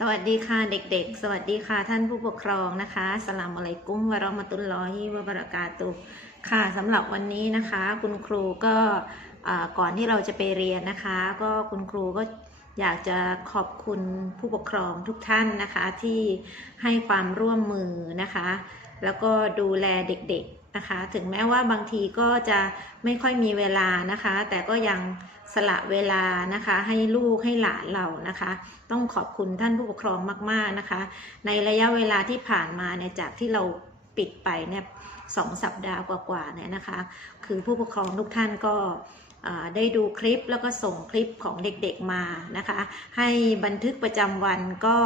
สวัสดีค่ะเด็กๆ สวัสดีค่ะท่านผู้ปกครองนะคะสลามอะลัยกุ้มวะราะห์มะตุลลอฮิวะบะราะกาตุค่ะสำหรับวันนี้นะคะ คุณครูก็ก่อนที่เราจะไปเรียนนะคะ ก็คุณครูก็อยากจะขอบคุณผู้ปกครองทุกท่านนะคะที่ให้ความร่วมมือนะคะ แล้วก็ดูแลเด็กๆ นะคะ ถึงแม้ว่าบางทีก็จะไม่ค่อยมีเวลานะคะ แต่ก็ยังสละเวลานะคะ ให้ลูกให้หลานเรานะคะ ต้องขอบคุณท่านผู้ปกครองมาก ๆนะคะ ในระยะเวลาที่ผ่านมาเนี่ยจากที่เราปิดไปเนี่ยสองสัปดาห์กว่าๆเนี่ยนะคะ คือผู้ปกครองทุกท่านก็ ได้ดูคลิปแล้วก็ส่งคลิปของเด็กๆมานะคะ ให้บันทึกประจำวันก็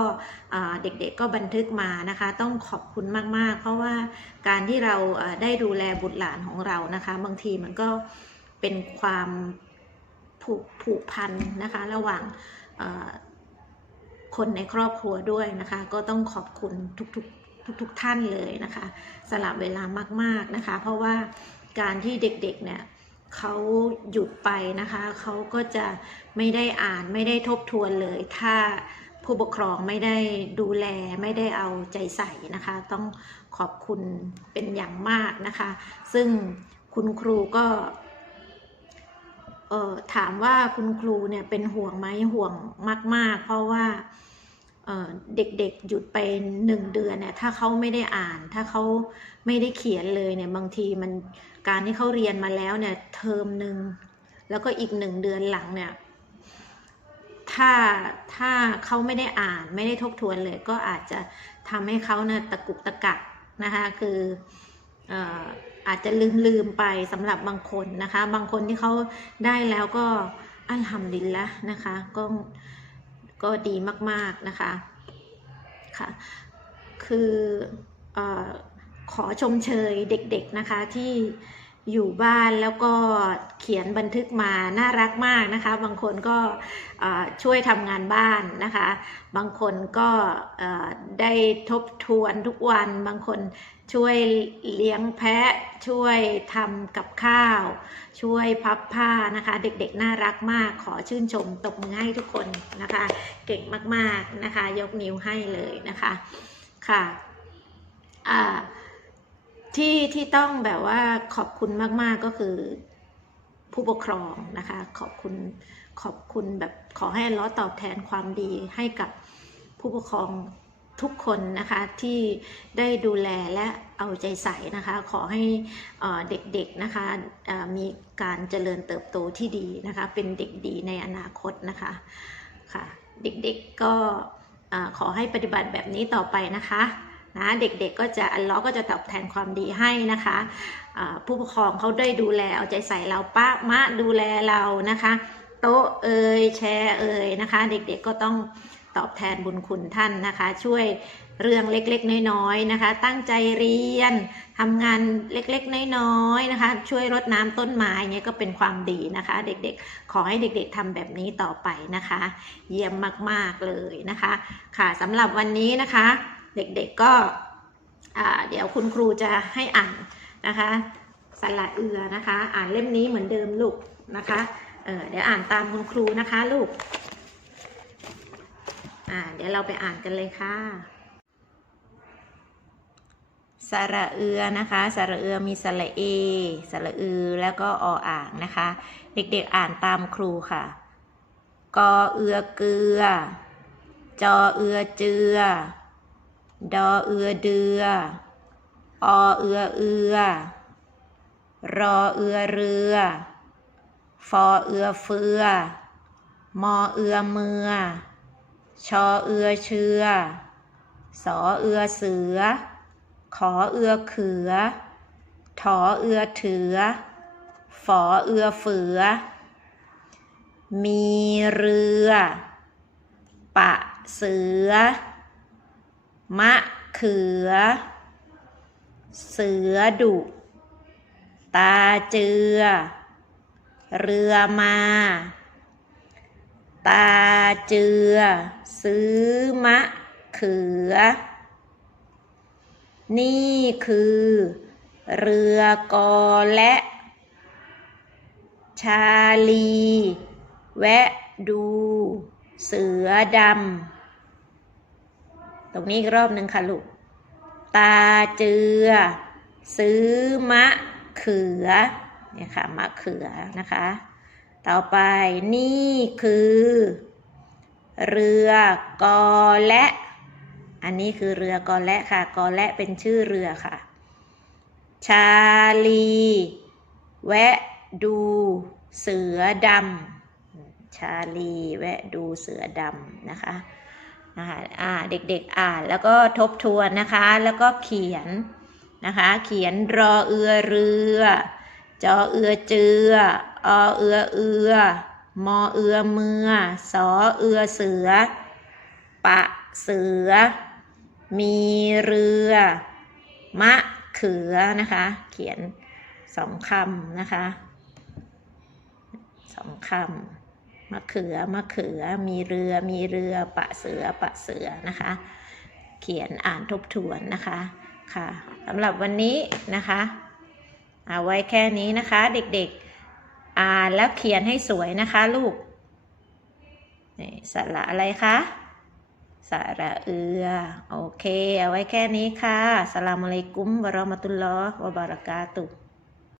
เด็กๆก็บันทึกมานะคะ ต้องขอบคุณมากๆ เพราะว่าการที่เราได้ดูแลบุตรหลานของเรานะคะ บางทีมันก็เป็นความผูกผูกพันนะคะ ระหว่างคนในครอบครัวด้วยนะคะ ก็ต้องขอบคุณทุกๆทุกๆท่านเลยนะคะสละเวลามากๆนะคะ เพราะว่าการที่เด็กๆเนี่ย เขาหยุดไปนะคะ เขาก็จะไม่ได้อ่านไม่ได้ทบทวนเลย ถ้าผู้ปกครองไม่ได้ดูแลไม่ได้เอาใจใส่นะคะ ต้องขอบคุณเป็นอย่างมากนะคะ ซึ่งคุณครูก็ถามว่าคุณครูเนี่ยเป็นห่วงไหมห่วงมาก ๆ เพราะว่า เด็กๆหยุดไปหนึ่งเดือนเนี่ยถ้าเขาไม่ได้อ่าน ถ้าเขาไม่ได้เขียนเลยเนี่ยบางทีมันการที่เขาเรียนมาแล้วเนี่ยเทอมหนึ่งแล้วก็อีกหนึ่งเดือนหลังเนี่ยถ้าถ้าเขาไม่ได้อ่านไม่ได้ทบทวนเลย ก็อาจจะทำให้เขาเนี่ยตะกุกตะกักนะคะคืออาจจะลืมลืมไปสำหรับบางคนนะคะ บางคนที่เขาได้แล้วก็อัลฮัมดิลละนะคะก็ ก็ดีมากๆนะคะค่ะคืออขอชมเชยเด็กๆนะคะที่ อยู่บ้านแล้วก็เขียนบันทึกมาน่ารักมากนะคะ บางคนก็ช่วยทำงานบ้านนะคะ บางคนก็ได้ทบทวนทุกวัน บางคนช่วยเลี้ยงแพะ ช่วยทำกับข้าว ช่วยพับผ้านะคะ เด็กๆน่ารักมาก ขอชื่นชมตบมือให้ทุกคนนะคะ เก่งมากๆนะคะ ยกนิ้วให้เลยนะคะค่ะอ่า ที่ที่ต้องแบบว่าขอบคุณมาก ๆก็คือผู้ปกครองนะคะ ขอบคุณขอบคุณแบบขอให้ลเลอตอบแทนความดีให้กับผู้ปกครองทุกคนนะคะที่ได้ดูแลและเอาใจใส่นะคะ ขอให้เด็กๆนะคะมีการเจริญเติบโตที่ดีนะคะ เป็นเด็กดีในอนาคตนะคะค่ะ เด็กๆก็ขอให้ปฏิบัติแบบนี้ต่อไปนะคะ นะเด็กๆก็จะอัลเลอฮ์ก็จะตอบแทนความดีให้นะคะผู้ปกครองเขาได้ดูแลเอาใจใส่เราป้ามะดูแลเรานะคะ โต๊ะเอ่ยแชร์เอ่ยนะคะ เด็กๆก็ต้องตอบแทนบุญคุณท่านนะคะ ช่วยเรื่องเล็กๆ น้อยๆนะคะ ตั้งใจเรียนทำงานเล็กๆ น้อยๆนะคะ ช่วยรดน้ำต้นไม้เนี่ยก็เป็นความดีนะคะ เด็กๆ ขอให้เด็กๆทำแบบนี้ต่อไปนะคะ เยี่ยมมากๆเลยนะคะ ค่ะสำหรับวันนี้นะคะ เด็กๆก็เดี๋ยวคุณครูจะให้อ่านนะคะสละเอือนะคะ อ่านเล่มนี้เหมือนเดิมลูกนะคะเเดี๋ยวอ่านตามคุณครูนะคะลูกเดี๋ยวเราไปอ่านกันเลยค่ะสระเอือนะคะสระเอือมีสระเอสระอือแล้วก็ออ่างนะคะ เด็กๆอ่านตามครูค่ะกอเอือเกลือ จอเอือเจือ ดอเอือเดือ อเอือเอือ รอเอือเรือ ฟอเอือเฟือ มอเอือเมือ ชอเอือเชือ สอเอือเสือ ขอเอือเขือ ถอเอือเถือ ฝอเอือเฝือ มีเรือ ปะเสือ มะเขือ เสือดุ ตาเจือ เรือมา ตาเจือ ซื้อมะเขือ นี่คือ เรือกอและ ชาลี แวะดู เสือดำ ตรงนี้อีกรอบหนึ่งค่ะลูก ตาเจือ ซื้อมะเขือ เนี่ยค่ะมะเขือนะคะ ต่อไปนี่คือ เรือกอและ อันนี้คือเรือกอและค่ะ กอและเป็นชื่อเรือค่ะ ชาลี แวะดูเสือดำชาลีแวะดูเสือดำนะคะ นะคะอ่าเด็กๆอ่านแล้วก็ทบทวนนะคะ แล้วก็เขียนนะคะ เขียนรอเอือเรือ จอเอือเจืออเอือเอือมอเอือเมือสอเอือเสือ ปะเสือ มีเรือ มะเขือนะคะ เขียนสองคำนะคะสองคำ มะเขือมะเขือ มีเรือมีเรือ ปะเสือปะเสือนะคะ เขียนอ่านทบทวนนะคะค่ะสำหรับวันนี้นะคะเอาไว้แค่นี้นะคะ เด็กๆ อ่านแล้วเขียนให้สวยนะคะ ลูกนี่สระอะไรคะสระเอือ โอเค เอาไว้แค่นี้ค่ะสลามอะลัยกุมวะราะมะตุลลอฮ์วะบารากาตุ